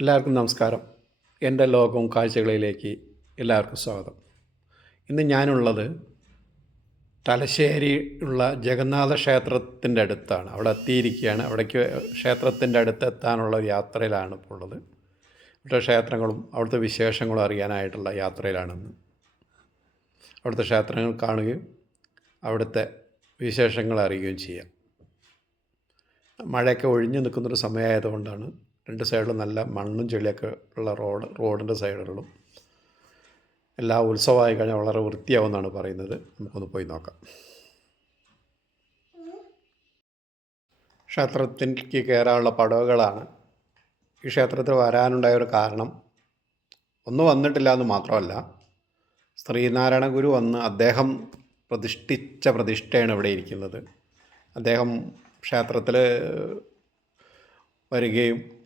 എല്ലാവർക്കും നമസ്കാരം. എന്റെ ലോകവും കാഴ്ചകളിലേക്ക് എല്ലാവർക്കും സ്വാഗതം. ഇന്ന് ഞാനുള്ളത് തലശ്ശേരി ഉള്ള ജഗന്നാഥ ക്ഷേത്രത്തിന്റെ അടുത്താണ്. അവിടെ എത്തിയിരിക്കുകയാണ്. അവിടേക്ക് ക്ഷേത്രത്തിന്റെ അടുത്ത് എത്താനുള്ള യാത്രയിലാണ് ഇപ്പോൾ ഉള്ളത്. ഇവിടുത്തെ ക്ഷേത്രങ്ങളും അവിടുത്തെ വിശേഷങ്ങളും അറിയാനായിട്ടുള്ള യാത്രയിലാണെന്ന്. അവിടുത്തെ ക്ഷേത്രങ്ങൾ കാണുകയും അവിടുത്തെ വിശേഷങ്ങൾ അറിയുകയും ചെയ്യാം. മഴയൊക്കെ ഒഴിഞ്ഞു നിൽക്കുന്നൊരു സമയമായതുകൊണ്ടാണ് രണ്ട് സൈഡിലും നല്ല മണ്ണും ചെളിയൊക്കെ ഉള്ള റോഡ് റോഡിന്റെ സൈഡുകളിലും എല്ലാ ഉത്സവമായി കഴിഞ്ഞാൽ വളരെ വൃത്തിയാവുമെന്നാണ് പറയുന്നത്. നമുക്കൊന്ന് പോയി നോക്കാം. ക്ഷേത്രത്തിലേക്ക് കയറാനുള്ള പടവുകളാണ്. ഈ ക്ഷേത്രത്തിൽ വരാനുണ്ടായ ഒരു കാരണം ഒന്ന് വന്നിട്ടില്ല എന്ന് മാത്രമല്ല ശ്രീനാരായണ ഗുരു വന്ന് അദ്ദേഹം പ്രതിഷ്ഠിച്ച പ്രതിഷ്ഠയാണ് ഇവിടെ ഇരിക്കുന്നത്. അദ്ദേഹം ക്ഷേത്രത്തിൽ വരികയും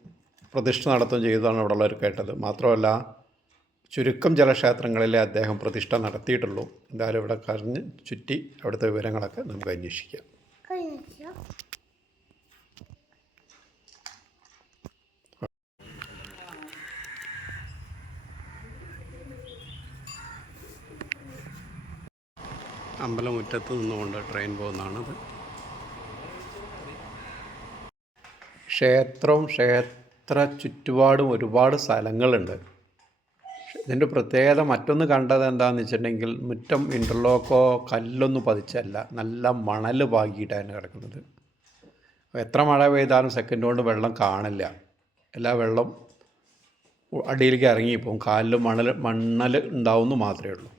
പ്രതിഷ്ഠ നടത്തുകയും ചെയ്തതാണ് ഇവിടെ ഉള്ളവർ കേട്ടത്. മാത്രമല്ല ചുരുക്കം ചില ക്ഷേത്രങ്ങളിലെ അദ്ദേഹം പ്രതിഷ്ഠ നടത്തിയിട്ടുള്ളൂ. എന്തായാലും ഇവിടെ കറിഞ്ഞ് ചുറ്റി അവിടുത്തെ വിവരങ്ങളൊക്കെ നമുക്ക് അന്വേഷിക്കാം. അമ്പലമുറ്റത്ത് നിന്നുകൊണ്ട് ട്രെയിൻ പോകുന്നതാണത്. ക്ഷേത്രവും ക്ഷേത്ര ചുറ്റുപാടും ഒരുപാട് സ്ഥലങ്ങളുണ്ട്. ഇതിന്റെ പ്രത്യേകത മറ്റൊന്ന് കണ്ടത് എന്താണെന്ന് വെച്ചിട്ടുണ്ടെങ്കിൽ മുറ്റം ഇന്റർലോക്കോ കല്ലൊന്നും പതിച്ചല്ല. നല്ല മണൽ പാകിയിട്ടാണ് കിടക്കുന്നത്. എത്ര മഴ പെയ്താലും സെക്കൻഡ് കൊണ്ട് വെള്ളം കാണില്ല. എല്ലാ വെള്ളം അടിയിലേക്ക് ഇറങ്ങിപ്പോവും. കാലിൽ മണൽ മണ്ണൽ ഉണ്ടാവുമെന്ന് മാത്രമേ ഉള്ളൂ.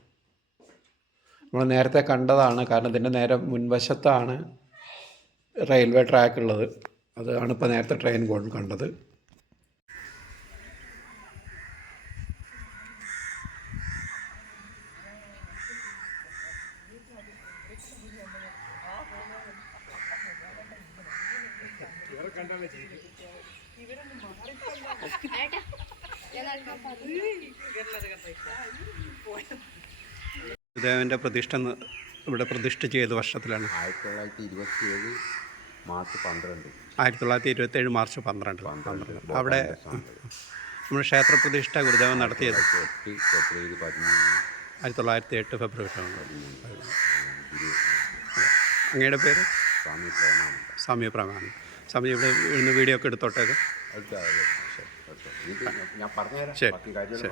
നമ്മൾ നേരത്തെ കണ്ടതാണ്. കാരണം ഇതിന്റെ നേരെ മുൻവശത്താണ് റെയിൽവേ ട്രാക്ക് ഉള്ളത്. അതാണ് ഇപ്പോൾ നേരത്തെ ട്രെയിൻ കൊണ്ട് കണ്ടത്. ദേവന്റെ പ്രതിഷ്ഠ ഇവിടെ പ്രതിഷ്ഠ ചെയ്ത വർഷത്തിലാണ്. ആയിരത്തി തൊള്ളായിരത്തി ഇരുപത്തി ഏഴ് മാർച്ച് പന്ത്രണ്ട്. ആയിരത്തി തൊള്ളായിരത്തി ഇരുപത്തേഴ് മാർച്ച് പന്ത്രണ്ട്. പന്ത്രണ്ട്. അവിടെ നമ്മുടെ ക്ഷേത്ര പ്രതിഷ്ഠ ഗുരുദേവൻ നടത്തിയത്. ഫെബ്രുവരി പതിമൂന്ന്. ആയിരത്തി തൊള്ളായിരത്തി എട്ട് ഫെബ്രുവരി അങ്ങയുടെ പേര്? സ്വാമി പ്രമാണ സ്വാമി പ്രമാണം സ്വാമി ഇവിടെ ഇന്ന് വീഡിയോ ഒക്കെ എടുത്തോട്ടേക്ക്. ശരി, ശരി,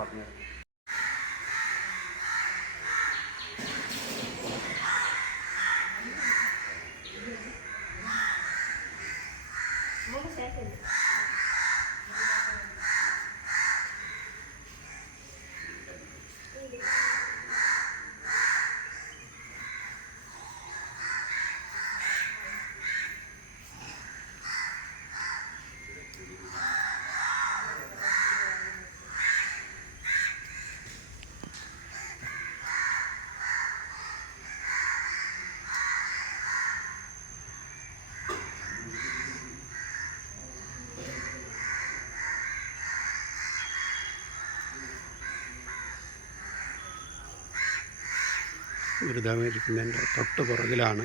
ഇരിക്കുന്നതിന്റെ തൊട്ട് പുറകിലാണ്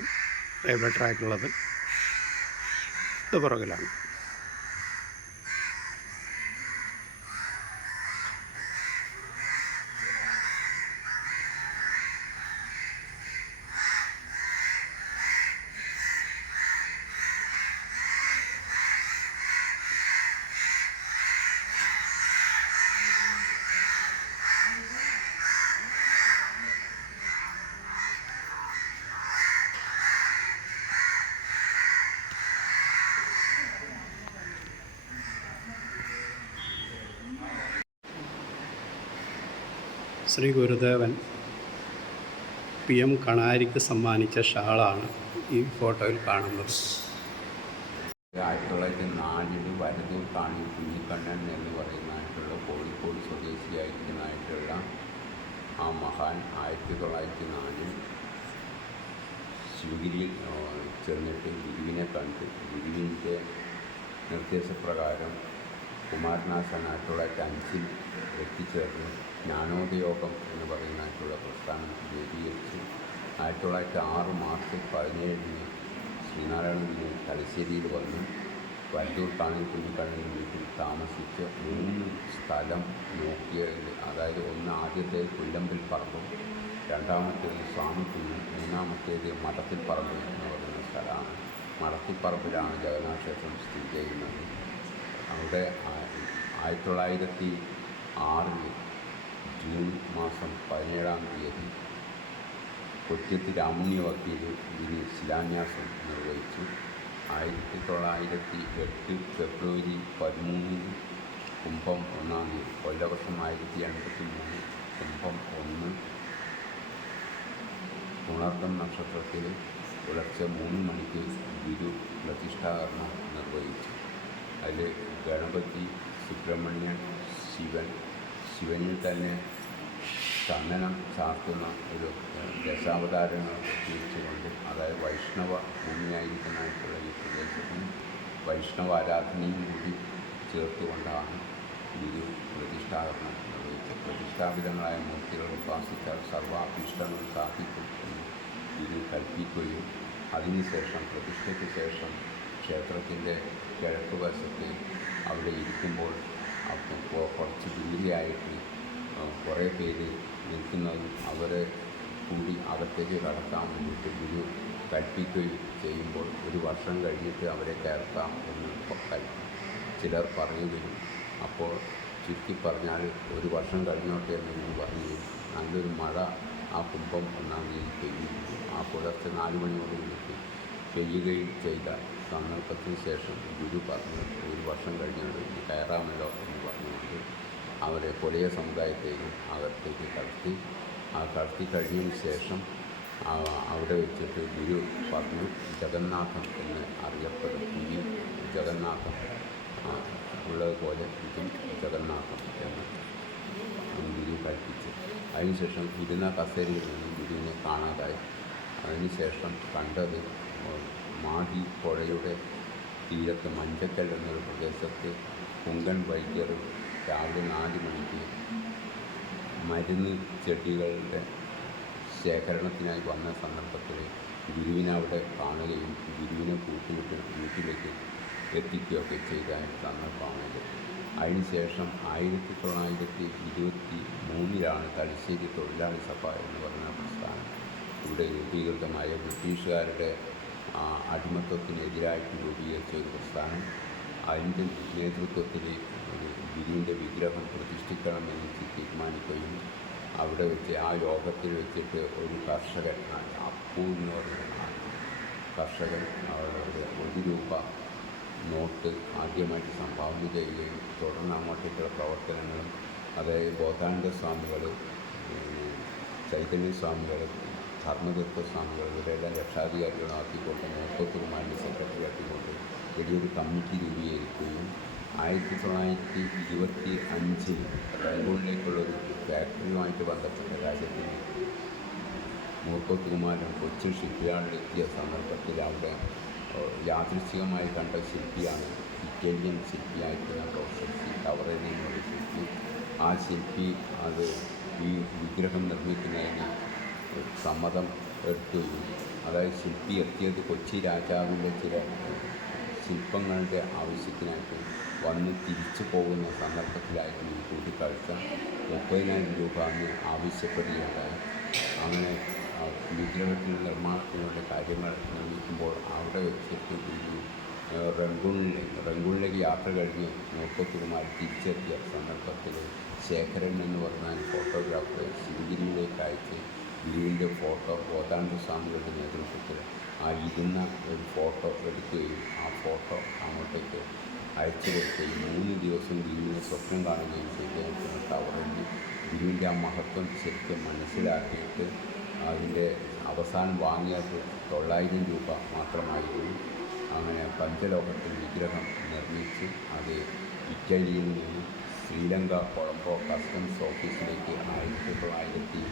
റെയിൽവേ ട്രാക്കുള്ളത് തൊട്ട് പുറകിലാണ്. ശ്രീ ഗുരുദേവൻ പി എം കണാരിക്ക് സമ്മാനിച്ച ഷാളാണ് ഈ ഫോട്ടോയിൽ കാണുന്നത്. ആയിരത്തി തൊള്ളായിരത്തി നാലിൽ വരദൂർ കാണി കുഞ്ഞിക്കണ്ണൻ എന്ന് പറയുന്നതായിട്ടുള്ള കോഴിക്കോട് സ്വദേശിയായിരിക്കുന്നതായിട്ടുള്ള ആ മഹാൻ ആയിരത്തി തൊള്ളായിരത്തി നാലിൽ ശിവഗിരിയിൽ ചെന്നിട്ട് ഗുരുവിനെ കണ്ട് ഗുരുവിന്റെ നിർദ്ദേശപ്രകാരം കുമാരനാശാൻ ആയിരത്തി അഞ്ചിൽ എത്തിച്ചേർന്ന് ജ്ഞാനോദയോഗം എന്ന് പറയുന്നതായിട്ടുള്ള പ്രസ്ഥാനം രൂപീകരിച്ചു. ആയിരത്തി തൊള്ളായിരത്തി ആറ് മാർച്ച് പതിനേഴിന് ശ്രീനാരായണ ഗുരു തലശ്ശേരിയിൽ വന്ന്. വല്ലൂർ കാണി കുഞ്ഞിക്കണ്ണൻ വീട്ടിൽ താമസിച്ച് മൂന്ന് സ്ഥലം നോക്കിയതിൽ അതായത് ഒന്ന് ആദ്യത്തെ പുല്ലമ്പിൽ പറമ്പും രണ്ടാമത്തേത് സ്വാമിക്കുഞ്ഞും മൂന്നാമത്തേത് മഠത്തിൽ പറമ്പ് എന്ന് പറയുന്ന സ്ഥലമാണ്. മഠത്തിൽ പറമ്പിലാണ് ജഗന്നാഥ ക്ഷേത്രം സ്ഥിതി ചെയ്യുന്നത്. അവിടെ ആയിരത്തി തൊള്ളായിരത്തി ആറിൽ ജൂൺ മാസം പതിനേഴാം തീയതി കൊച്ചത്ത് രാമുണ്യ വക്കീൽ ഇതിന് ശിലാന്യാസം നിർവഹിച്ചു. ആയിരത്തി തൊള്ളായിരത്തി എട്ട് ഫെബ്രുവരി പതിമൂന്നിന് കുംഭം ഒന്നാം തീയതി കൊല്ലവർഷം ആയിരത്തി എൺപത്തി മൂന്ന് കുംഭം ഒന്ന് ഉണർത്തം നക്ഷത്രത്തിൽ പുലർച്ചെ മൂന്ന് മണിക്ക് ഗുരു പ്രതിഷ്ഠാകരണം നിർവഹിച്ചു. അതിൽ ഗണപതി സുബ്രഹ്മണ്യൻ ശിവൻ. ശിവനിൽ തന്നെ ചന്ദനം ചാർത്തുന്ന ഒരു ദശാവതാരങ്ങൾ ഉപയോഗിച്ചുകൊണ്ട് അതായത് വൈഷ്ണവ ഭൂമിയായിരിക്കുന്നതായിട്ടുള്ള ഈ പ്രദേശത്തിന് വൈഷ്ണവ ആരാധനയും കൂടി ചേർത്തുകൊണ്ടാണ് ഗുരു പ്രതിഷ്ഠാപനം നിർവഹിച്ചത്. പ്രതിഷ്ഠാപിതങ്ങളായ മൂർത്തികൾ ഉപാസിച്ചാൽ സർവാഭിഷ്ടങ്ങൾ സാധിക്കും എന്ന് ഗുരു കൽപ്പിക്കുകയും അതിനുശേഷം പ്രതിഷ്ഠയ്ക്ക് ശേഷം ക്ഷേത്രത്തിന്റെ കിഴക്ക് വശത്ത് അവിടെ ഇരിക്കുമ്പോൾ അപ്പോൾ കുറച്ച് ദൂരെയായിട്ട് കുറേ പേര് നിൽക്കുന്നതും അവരെ കൂടി അകത്തേക്ക് കടത്താൻ വേണ്ടിയിട്ട് ഗുരു കൽപ്പിക്കുകയും ചെയ്യുമ്പോൾ ഒരു വർഷം കഴിഞ്ഞിട്ട് അവരെ കയർത്താം എന്ന് ചിലർ പറയുകയും അപ്പോൾ ചുരുക്കി പറഞ്ഞാൽ ഒരു വർഷം കഴിഞ്ഞോട്ടെ എന്ന് ഗുരു പറയുകയും നല്ലൊരു മഴ ആ കുംഭം ഒന്നാം തീയതി പെയ്യും. ആ പുലർച്ചെ നാല് മണിയോട് കൂടി പെയ്യുകയും ചെയ്ത സന്ദർഭത്തിന് ശേഷം ഗുരു പറഞ്ഞു ഒരു വർഷം കഴിഞ്ഞുകൊണ്ട് ഇനി കയറാമല്ലോ എന്ന് പറഞ്ഞുകൊണ്ട് അവരെ കൊലയ സമുദായത്തേക്കും അകത്തേക്ക് കടത്തി. ആ കടത്തി കഴിഞ്ഞതിന് ശേഷം അവിടെ വെച്ചിട്ട് ഗുരു പറഞ്ഞു ജഗന്നാഥം എന്ന് അറിയപ്പെടും ഈ ജഗന്നാഥം ഉള്ളതുപോലെ ഇതും ജഗന്നാഥം എന്ന് ഗുരു കൽപ്പിച്ചു. അതിനുശേഷം ഇരുന്ന കസേരയിൽ നിന്നും ഗുരുവിനെ കാണാതായി. അതിനുശേഷം കണ്ടത് മാഹി പുഴയുടെ തീരത്ത് മഞ്ചക്കൽ എന്നൊരു പ്രദേശത്ത് കുങ്കൻ വൈദ്യർ രാവിലെ നാല് മണിക്ക് മരുന്ന് ചെടികളുടെ ശേഖരണത്തിനായി വന്ന സന്ദർഭത്തിൽ ഗുരുവിനെ അവിടെ കാണുകയും ഗുരുവിനെ കൂട്ടിവിട്ട് വീട്ടിലേക്ക് എത്തിക്കുകയൊക്കെ ചെയ്ത സന്ദർഭമാണ് ഇത്. അതിനുശേഷം ആയിരത്തി തൊള്ളായിരത്തി ഇരുപത്തി മൂന്നിലാണ് തലശ്ശേരി തൊഴിലാളി സഭ എന്ന് പറയുന്ന പ്രസ്ഥാനം. ഇവിടെ രൂപീകൃതമായ ബ്രിട്ടീഷുകാരുടെ അടിമത്വത്തിനെതിരായിട്ട് രൂപീകരിച്ച ഒരു പ്രസ്ഥാനം. അതിന്റെ നേതൃത്വത്തിൽ ഒരു ഗുരുവിന്റെ വിഗ്രഹം പ്രതിഷ്ഠിക്കണമെന്ന് തീരുമാനിക്കുകയും അവിടെ വെച്ച് ആ യോഗത്തിൽ വെച്ചിട്ട് ഒരു കർഷകൻ അപ്പു എന്ന് പറയുന്ന കർഷകൻ ഒരു ഒരു രൂപ നോട്ട് ആദ്യമായിട്ട് സംഭാവന ചെയ്യുകയും തുടർന്ന് അങ്ങോട്ടേക്കുള്ള പ്രവർത്തനങ്ങളും അതായത് ബോധാനന്ദ സ്വാമികൾ ചൈതന്യ സ്വാമികൾ ധർമ്മതത്വ സ്വാമികൾ ഇവരെല്ലാം രക്ഷാധികാരികളാക്കിക്കൊണ്ട് മുപ്പത്തിരുമാന്റെ സെക്രട്ടറി ആക്കിക്കൊണ്ട് വലിയൊരു കമ്മിറ്റി രൂപീകരിക്കുകയും ആയിരത്തി തൊള്ളായിരത്തി ഇരുപത്തി അഞ്ചിൽ ബാംഗ്ലൂരിലേക്കുള്ളൊരു ഫാക്ടറിയുമായിട്ട് ബന്ധപ്പെട്ട കാര്യത്തിന് മൂർക്കത്തുകുമാരൻ കൊച്ചു ഷിപ്പ്യാർഡിലെത്തിയ സന്ദർഭത്തിൽ അവിടെ യാദൃശികമായി കണ്ട ശില്പിയാണ് ഇറ്റാലിയൻ ശില്പിയായിട്ടുള്ള പ്രൊഫസർ സി ടവറേനി എന്നൊരു ശില്പി. ആ ശില്പി അത് ഈ വിഗ്രഹം നിർമ്മിക്കുന്നതിന് സമ്മതം എടുത്തു. അതായത് ശില്പി എത്തിയത് കൊച്ചി രാജാവിന്റെ ചില ശില്പങ്ങളുടെ ആവശ്യത്തിനായിട്ട് വന്ന് തിരിച്ചു പോകുന്ന സന്ദർഭത്തിലായിരുന്നു ഈ കൂടിക്കാഴ്ച. മുപ്പതിനായിരം രൂപ അന്ന് ആവശ്യപ്പെടുകയുണ്ടായി. അങ്ങനെ വിഗ്രഹത്തിന്റെ നിർമ്മാണത്തിനുള്ള കാര്യങ്ങൾ നിർമ്മിക്കുമ്പോൾ അവിടെ വെച്ചിട്ട് ഗുരു റംഗൂണിലേക്ക് യാത്ര കഴിഞ്ഞ് മുപ്പത്തിരുമാർ തിരിച്ചെത്തിയ സന്ദർഭത്തിൽ ശേഖരൻ എന്ന് പറഞ്ഞ ഫോട്ടോഗ്രാഫറെ ശിവഗിരിയിലേക്ക് അയച്ച് ഗുരുവിന്റെ ഫോട്ടോ ബോധാനന്ദ സ്വാമികളുടെ നേതൃത്വത്തിൽ ആ ഇരുന്ന ഒരു ഫോട്ടോ എടുക്കുകയും ആ ഫോട്ടോ അങ്ങോട്ടേക്ക് അയച്ചു കൊടുക്കുകയും മൂന്ന് ദിവസം ഗുരുവിനെ സ്വപ്നം കാണുകയും ചെയ്യുകയും ടവറിൽ ഗുരുവിന്റെ ആ മഹത്വം ശരിക്കും മനസ്സിലാക്കിയിട്ട് അതിന്റെ അവസാനം വാങ്ങിയത് തൊള്ളായിരം രൂപ മാത്രമായിരുന്നു. അങ്ങനെ പഞ്ചലോകത്തിൽ വിഗ്രഹം നിർമ്മിച്ച് അത് ഇറ്റലിയിൽ നിന്ന് ശ്രീലങ്ക കൊളംബോ കസ്റ്റംസ് ഓഫീസിലേക്ക് ആയിരത്തി തൊള്ളായിരത്തി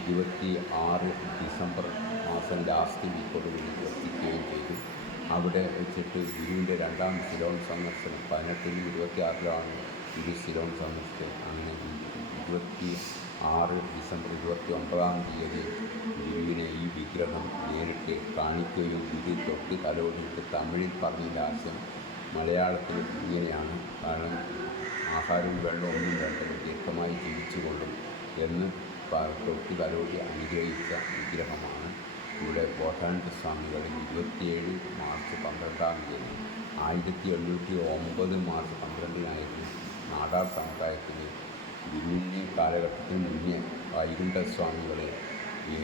ഇരുപത്തി ആറ് ഡിസംബർ മാസം ലാസ്റ്റ് വീക്കോടുകൂടി എത്തിക്കുകയും ചെയ്തു. അവിടെ വെച്ചിട്ട് ഗുരുവിന്റെ രണ്ടാം സിലോൺ സന്ദർശനം പതിനെട്ടിനും ഇരുപത്തി ആറിലാണ് ഗുരു സിലോൺ സന്ദർശിച്ചത് അങ്ങനെ ഇരുപത്തി ആറ് ഡിസംബർ ഇരുപത്തി ഒമ്പതാം തീയതി ഗുരുവിനെ ഈ വിഗ്രഹം നേരിട്ട് കാണിക്കുകയും ഗുരു തൊട്ട് തലോടിയിട്ട് തമിഴിൽ പറഞ്ഞ ലാസ്യം മലയാളത്തിൽ ഇങ്ങനെയാണ്. കാരണം ആഹാരവും വെള്ളവും ഒന്നും വേണ്ടത് ദീർഘമായി ജീവിച്ചുകൊള്ളും എന്ന് പ- തൊട്ട് തലോടി അനുഗ്രഹിച്ച വിഗ്രഹമാണ് ഇവിടെ ബോട്ടാനിക് സ്വാമികളിൽ ഇരുപത്തിയേഴ് മാർച്ച് പന്ത്രണ്ടാം തീയതി. ആയിരത്തി എണ്ണൂറ്റി ഒമ്പത് മാർച്ച് പന്ത്രണ്ടിനായിരുന്നു നാടാർ സമുദായത്തിൽ ഗുരുവിന്റെ കാലഘട്ടത്തിന് മുന്നേ വൈകുണ്ഠ സ്വാമികളെ ഈ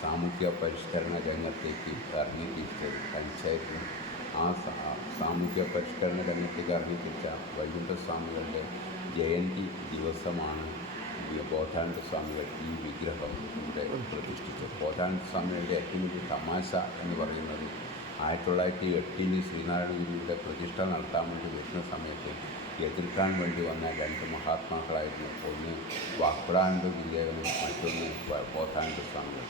സാമൂഹ്യ പരിഷ്കരണ രംഗത്തേക്ക് ഇറങ്ങി തിരിച്ചത്. പഞ്ചായത്തിലും ആ സാമൂഹ്യ പരിഷ്കരണ രംഗത്തേക്ക് വൈകുണ്ഠ സ്വാമികളുടെ ജയന്തി ദിവസമാണ് ബോധാനന്ദ സ്വാമികൾ ഈ വിഗ്രഹം ഇവിടെ പ്രതിഷ്ഠിച്ചത്. ബോധാനന്ദ സ്വാമികളുടെ ഏറ്റവും വലിയ തമാശ എന്ന് പറയുന്നത് ആയിരത്തി തൊള്ളായിരത്തി എട്ടിന് ശ്രീനാരായണ ഗുരുവിന്റെ പ്രതിഷ്ഠ നടത്താൻ വേണ്ടി വരുന്ന സമയത്ത് എതിർക്കാൻ വേണ്ടി വന്ന രണ്ട് മഹാത്മാക്കളായിരുന്നു. ഒന്ന് വാക്കുടാനന്ദ ഗുരുദേവനും മറ്റൊന്ന് ബോധാനന്ദ സ്വാമികൾ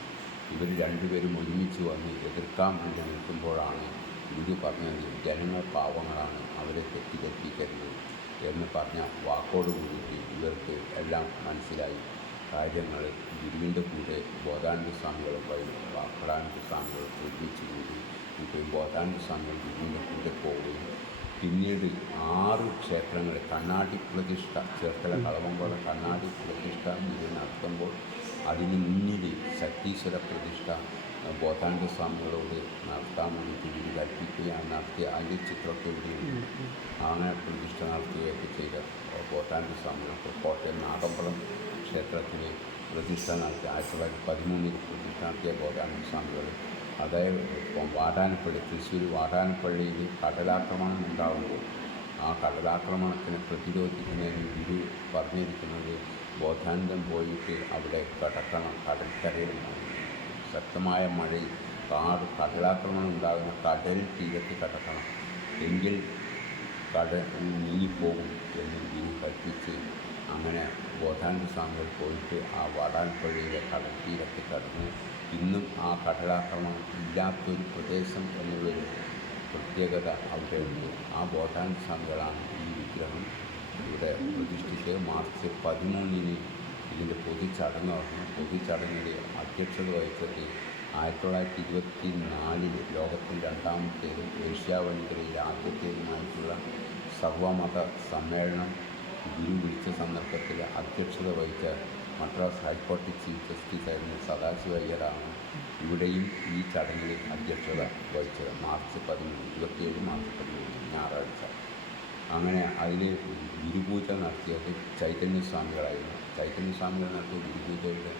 ഇവർ രണ്ടുപേരും ഒരുമിച്ച് വന്ന് എതിർക്കാൻ വേണ്ടി നിൽക്കുമ്പോഴാണ് ഗുരു പറഞ്ഞത് ജനങ്ങൾ പാവങ്ങളാണ് അവരെ തെറ്റിദ്ധരിപ്പിക്കരുത് എന്ന് പറഞ്ഞ വാക്കോട് കൂടിയിട്ട് ഇവർക്ക് എല്ലാം മനസ്സിലായി. കാര്യങ്ങൾ ഗുരുവിന്റെ കൂടെ ബോധാനന്ദ സ്വാമികളും വാക്കടാനന്ദ സ്വാമികളും ഒരുമിച്ച് കൂടി ഇപ്പോൾ ബോധാനന്ദ സ്വാമികൾ ഗുരുവിന്റെ കൂടെ പോവുകയും പിന്നീട് ആറ് ക്ഷേത്രങ്ങൾ കണ്ണാടി പ്രതിഷ്ഠ ചേർത്തല കളവങ്കോട് കണ്ണാടി പ്രതിഷ്ഠ നടത്തുമ്പോൾ അതിന് മുന്നിൽ ശക്തീശ്വര പ്രതിഷ്ഠ ബോധാനന്ദ സ്വാമികളോട് നടത്താമെന്ന് ഗുരു കൽപ്പിക്കുകയാണ് നടത്തിയ അതിന്റെ ചിത്രമൊക്കെ ഇവിടെയുണ്ട് അങ്ങനെ പ്രതിഷ്ഠ നടത്തുകയൊക്കെ ചെയ്ത ബോധാനന്ദ സ്വാമികൾക്ക് കോട്ടയം നാഗമ്പളം ക്ഷേത്രത്തിൽ പ്രതിഷ്ഠ നടത്തി ആയിരത്തി തൊള്ളായിരത്തി പതിമൂന്നിൽ പ്രതിഷ്ഠ നടത്തിയ ബോധാനന്ദ സ്വാമികൾ അതായത് ഇപ്പം വാടാനപ്പള്ളി തൃശ്ശൂർ വാടാനപ്പള്ളിയിൽ കടലാക്രമണം ഉണ്ടാകുമ്പോൾ ആ കടലാക്രമണത്തിനെ പ്രതിരോധിക്കുന്നതിന് ഗുരു പറഞ്ഞിരിക്കുന്നത് ബോധാനന്ദം പോയിട്ട് അവിടെ കടക്കണം കടൽക്കരയിൽ ശക്തമായ മഴയിൽ കാട് കടലാക്രമണം ഉണ്ടാകുന്ന കടൽ തീരത്ത് കടക്കണം. എങ്കിൽ കടൽ നീങ്ങിപ്പോകും എന്ന് ഗുരു കൽപ്പിച്ച് അങ്ങനെ ബോധാനന്ദ സ്വാമികൾ പോയിട്ട് ആ വാടാൻപള്ളിയിലെ കടൽ തീരത്ത് കടന്ന് ഇന്നും ആ കടലാക്രമണം ഇല്ലാത്തൊരു പ്രദേശം എന്നുള്ളൊരു പ്രത്യേകത അവിടെയുണ്ട്. ആ ബോട്ടാണിക് സ്വാമികളാണ് ഈ വിഗ്രഹം ഇവിടെ പ്രതിഷ്ഠിച്ച് മാർച്ച് പതിമൂന്നിന് ഇതിന്റെ പൊതുചടങ്ങ് നടന്നു. പൊതുചടങ്ങിൽ അധ്യക്ഷത വഹിച്ചത് ആയിരത്തി തൊള്ളായിരത്തി ഇരുപത്തി നാലിൽ ലോകത്തിൽ രണ്ടാമത്തേതും ഏഷ്യ വനിതയിൽ ആദ്യത്തേതുമായിട്ടുള്ള സർവമത സമ്മേളനം ഗുരു വിളിച്ച സന്ദർഭത്തിൽ അധ്യക്ഷത വഹിച്ച മദ്രാസ് ഹൈക്കോടതി ചീഫ് ജസ്റ്റിസ് ആയിരുന്ന സദാശിവ അയ്യരാണ് ഇവിടെയും ഈ ചടങ്ങിൽ അധ്യക്ഷത വഹിച്ചത്. മാർച്ച് പതിമൂന്ന് ഇരുപത്തിയേഴ് മാർച്ച് പതിമൂന്ന് ഞായറാഴ്ച. അങ്ങനെ അതിൽ ഗുരുപൂജ നടത്തിയത് ചൈതന്യ സ്വാമികളായിരുന്നു ചൈതന്യ സ്വാമികൾ നടത്തിയ ഗുരുപൂജയുടെ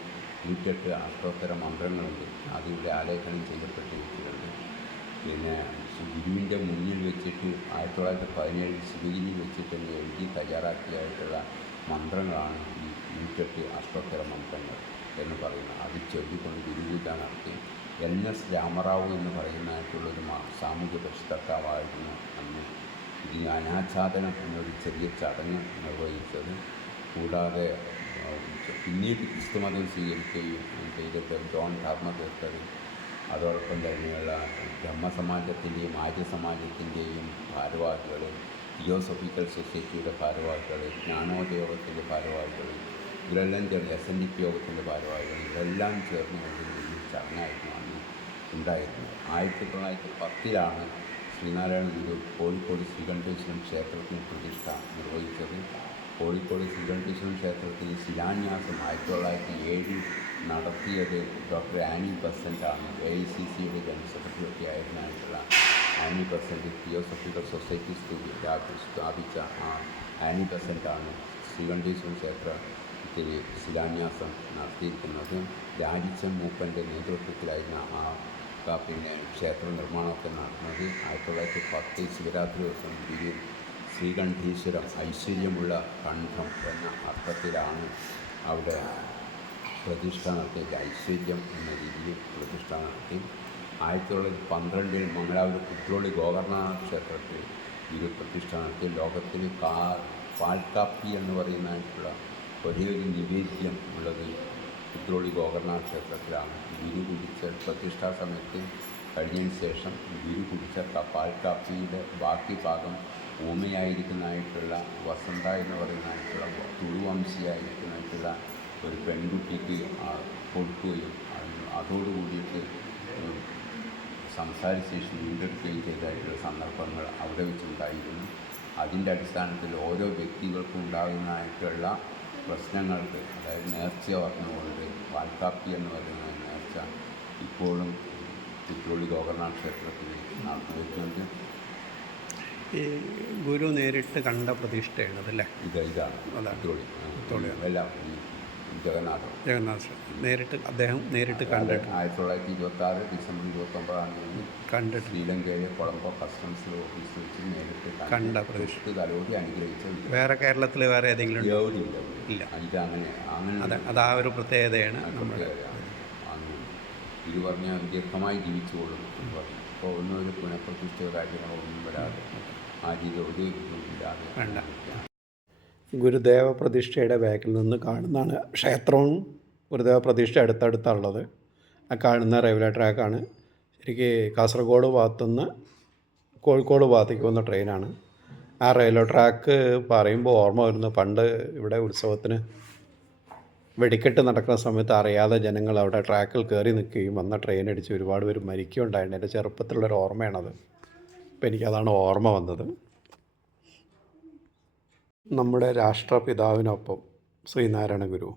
നൂറ്റെട്ട് അഷ്ടോത്തര മന്ത്രങ്ങളുണ്ട്. അതിവിടെ ആലേഖനം ചെയ്യപ്പെട്ടിരിക്കുന്നുണ്ട് പിന്നെ ഗുരുവിന്റെ മുന്നിൽ വെച്ചിട്ട് ആയിരത്തി തൊള്ളായിരത്തി പതിനേഴിൽ ശിവഗിരിയിൽ വെച്ചിട്ട് എഴുതി തയ്യാറാക്കിയായിട്ടുള്ള മന്ത്രങ്ങളാണ് ഈ നൂറ്റെട്ട് അഷ്ടോത്തര മന്ത്രങ്ങൾ എന്ന് പറയുന്ന അത് ചൊല്ലിക്കൊണ്ട് ഗുരുപൂജ നടത്തി എൻ എസ് രാമറാവു എന്ന് പറയുന്നതായിട്ടുള്ളൊരു സാമൂഹ്യ പരിഷ്കർത്താവായിരുന്നു അന്ന് ഇതിന് അനാച്ഛാദനം എന്നൊരു ചെറിയ ചടങ്ങ് നിർവഹിച്ചത്. കൂടാതെ പിന്നീട് ക്രിസ്തുമതം സ്വീകരിക്കുകയും ചെയ്തിട്ട് ജോൺ ധർമ്മതീർത്ഥർ അതോടൊപ്പം തന്നെയുള്ള ബ്രഹ്മസമാജത്തിന്റെയും ആര്യസമാജത്തിന്റെയും ഭാരവാഹികൾ തിയോസഫിക്കൽ സൊസൈറ്റിയുടെ ഭാരവാഹികൾ ജ്ഞാനോദയോഗത്തിന്റെ ഭാരവാഹികൾ ഇവരെല്ലാം ചേർന്ന് എസ് എൻ ഡി പി യോഗത്തിന്റെ ഭാരവാഹികൾ ഇവരെല്ലാം ചേർന്ന് കൊണ്ട് വലിയ ചടങ്ങായിരുന്നു അന്ന് ഉണ്ടായിരുന്നത്. ആയിരത്തി തൊള്ളായിരത്തി പത്തിലാണ് ശ്രീനാരായണ ഗുരു കോഴിക്കോട് ശ്രീകണ്ഠേശ്വരം ക്ഷേത്രത്തിന് പ്രതിഷ്ഠ നിർവഹിച്ചത്. കോഴിക്കോട് ശ്രീകണ്ഠേശ്വരം ക്ഷേത്രത്തിന് ശിലാന്യാസം ആയിരത്തി തൊള്ളായിരത്തി ഏഴിൽ നടത്തിയത് ഡോക്ടർ ആനി ബസന്റാണ് എ ഐ സി സിയുടെ ജനറൽ സെക്രട്ടറിയൊക്കെ ആയിരുന്നായിട്ടുള്ള ആനി ബസന്റ് തിയോസഫിക്കൽ സൊസൈറ്റി സ്ഥാപിച്ച ആ ആനി ബസന്റാണ് ശ്രീകണ്ഠേശ്വരം ക്ഷേത്രത്തിൽ ശിലാന്യാസം നടത്തിയിരിക്കുന്നത് രാജിച്ച മൂപ്പന്റെ നേതൃത്വത്തിലായിരുന്ന ആ പിന്നെ ക്ഷേത്ര നിർമ്മാണമൊക്കെ നടന്നത് ആയിരത്തി തൊള്ളായിരത്തി പത്ത് ശിവരാത്രി ദിവസം ഗുരു ശ്രീകണ്ഠീശ്വരം ഐശ്വര്യമുള്ള കണ്ഠം എന്ന അർത്ഥത്തിലാണ് അവിടെ പ്രതിഷ്ഠ നടത്തിയത്. ഐശ്വര്യം എന്ന രീതിയിൽ പ്രതിഷ്ഠ നടത്തി. ആയിരത്തി തൊള്ളായിരത്തി പന്ത്രണ്ടിൽ മംഗളാപുരം കുട്രോളി ഗോകർണനാഥ ക്ഷേത്രത്തിൽ ഗുരു പ്രതിഷ്ഠ നടത്തി. ലോകത്തിൽ കാ പാൽക്കാപ്പി എന്ന് പറയുന്നതായിട്ടുള്ള ഒരേ ഒരു നിവേദ്യം ഉള്ളത് കുത്രോളി ഗോകർണ ക്ഷേത്രത്തിലാണ്. ഗുരു കുടിച്ച പ്രതിഷ്ഠാ സമയത്ത് കഴിഞ്ഞതിന് ശേഷം ഗുരു കുടിച്ച പാൽ കാപ്പിയുടെ ബാക്കി ഭാഗം ഊമയായിരിക്കുന്നതായിട്ടുള്ള വസന്ത എന്ന് പറയുന്നതായിട്ടുള്ള തുളുവംശിയായിരിക്കുന്നതായിട്ടുള്ള ഒരു പെൺകുട്ടിക്ക് കൊടുക്കുകയും അത് അതോടുകൂടിയിട്ട് സംസാരശേഷി വീണ്ടെടുക്കുകയും ചെയ്തതായിട്ടുള്ള സന്ദർഭങ്ങൾ അവിടെ വെച്ചുണ്ടായിരുന്നു. അതിന്റെ അടിസ്ഥാനത്തിൽ ഓരോ വ്യക്തികൾക്കും ഉണ്ടാകുന്നതായിട്ടുള്ള പ്രശ്നങ്ങൾക്ക് അതായത് നേർച്ച പറഞ്ഞുകൊണ്ട് വാൽക്കാപ്പി എന്ന് പറയുന്ന നേർച്ച ഇപ്പോഴും ചിറ്റോളി ഗോകർണ ക്ഷേത്രത്തിൽ നടന്നുവരുന്നുണ്ട്. ഈ ഗുരു നേരിട്ട് കണ്ട പ്രതിഷ്ഠയാണ് അതല്ലേ? ഇത് ഇതാണ് തിരുവള്ളി എല്ലാം ജഗന്നാഥം ജഗന്നാഥ് നേരിട്ട് അദ്ദേഹം നേരിട്ട് കണ്ടിട്ട്. ആയിരത്തി തൊള്ളായിരത്തി ഇരുപത്തി ആറ് ഡിസംബർ ഇരുപത്തൊമ്പതാം തീയതി കണ്ടിട്ട്. ശ്രീലങ്കയിലെ കൊളംബോ കസ്റ്റംസ് ഓഫീസ് വെച്ച് നേരിട്ട് കണ്ട പ്രദേശം. തൊട്ട് തലോടി അനുഗ്രഹിച്ച വേറെ കേരളത്തിൽ വേറെ ഏതെങ്കിലും? ഇല്ല. ഇത് അങ്ങനെ അതെ അത് ആ ഒരു പ്രത്യേകതയാണ് നമ്മുടെ അങ്ങനെ. ഇത് പറഞ്ഞാൽ ദീർഘമായി ജീവിച്ചുകൊള്ളും. എന്ന് പറഞ്ഞു ഇപ്പോൾ ഒന്നും ഒരു പുനഃപ്രതിഷ്ഠയോ കാര്യങ്ങളോ ഒന്നും വരാതെ ആ ജീവിതം ഒരു ഇല്ലാതെ. ഗുരുദേവ പ്രതിഷ്ഠയുടെ ബാക്കിൽ നിന്ന് കാണുന്നതാണ് ക്ഷേത്രവും ഗുരുദേവ പ്രതിഷ്ഠ അടുത്തടുത്താണുള്ളത്. ആ കാണുന്ന റെയിൽവേ ട്രാക്കാണ്. ശരിക്ക് കാസർഗോഡ് ഭാഗത്തുനിന്ന് കോഴിക്കോട് ഭാഗത്തേക്ക് പോകുന്ന ട്രെയിനാണ്. ആ റെയിൽവേ ട്രാക്ക് പറയുമ്പോൾ ഓർമ്മ വരുന്നു. പണ്ട് ഇവിടെ ഉത്സവത്തിന് വെടിക്കെട്ട് നടക്കുന്ന സമയത്ത് അറിയാതെ ജനങ്ങൾ അവിടെ ട്രാക്കിൽ കയറി നിൽക്കുകയും വന്ന ട്രെയിൻ അടിച്ച് ഒരുപാട് പേര് മരിക്കുകയുണ്ടായിരുന്നു എന്റെ ചെറുപ്പത്തിലുള്ളൊരു ഓർമ്മയാണത്. അപ്പോൾ എനിക്കതാണ് ഓർമ്മ വന്നത്. നമ്മുടെ രാഷ്ട്രപിതാവിനൊപ്പം ശ്രീനാരായണ ഗുരു